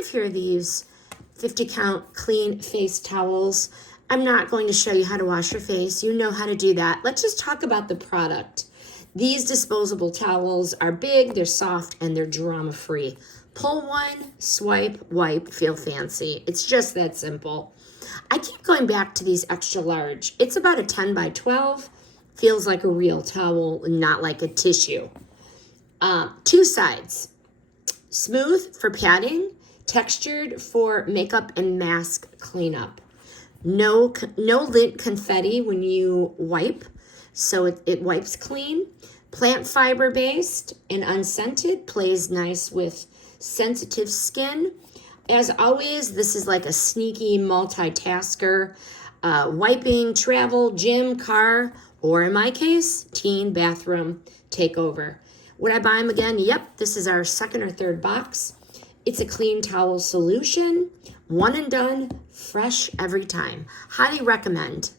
have here these 50 count clean face towels. I'm not going to show you how to wash your face. You know how to do that. Let's just talk about the product. These disposable towels are big, they're soft, and they're drama-free. Pull one, swipe, wipe, feel fancy. It's just that simple. I keep going back to these extra large. It's about a 10 by 12. Feels like a real towel, not like a tissue. Two sides. Smooth for padding, textured for makeup and mask cleanup. No lint confetti when you wipe, so it wipes clean. Plant fiber based and unscented, plays nice with sensitive skin. As always, this is like a sneaky multitasker, wiping, travel, gym, car, or in my case, teen bathroom takeover. Would I buy them again? Yep, this is our second or third box. It's a clean towel solution, one and done, fresh every time. Highly recommend.